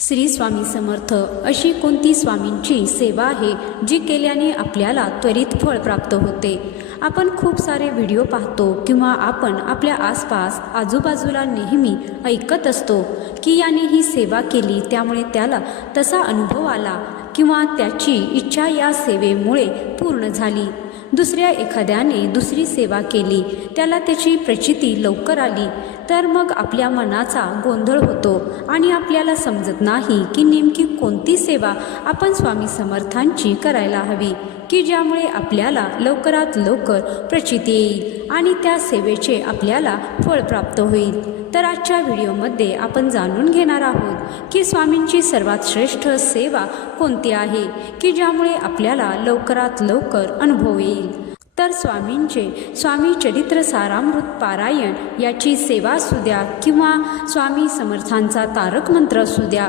श्री स्वामी समर्थ अशी कोणती स्वामींची सेवा आहे जी केल्याने आपल्याला त्वरित फळ प्राप्त होते। आपण खूप सारे व्हिडिओ पाहतो किंवा आपण आपल्या आसपास आजूबाजूला नेहमी ऐकत असतो की याने ही सेवा केली त्यामुळे त्याला तसा अनुभव आला किंवा त्याची इच्छा या सेवेमुळे पूर्ण झाली। दुसऱ्या एखाद्याने दुसरी सेवा केली, त्याला त्याची प्रचिती लवकर आली, तर मग आपल्या मनाचा गोंधळ होतो आणि आपल्याला समजत नाही की नेमकी कोणती सेवा आपण स्वामी समर्थांची करायला हवी की ज्यामुळे आपल्याला लवकरात लवकर प्रचिती येईल आणि त्या सेवेचे आपल्याला फळ प्राप्त होईल। तर आजच्या व्हिडिओमध्ये आपण जाणून घेणार आहोत की स्वामींची सर्वात श्रेष्ठ सेवा कोणती आहे की ज्यामुळे आपल्याला लवकरात लवकर अनुभव येईल। तर स्वामींचे स्वामी चरित्र सारामृत पारायण याची सेवा असू द्या किंवा स्वामी समर्थांचा तारक मंत्र असू द्या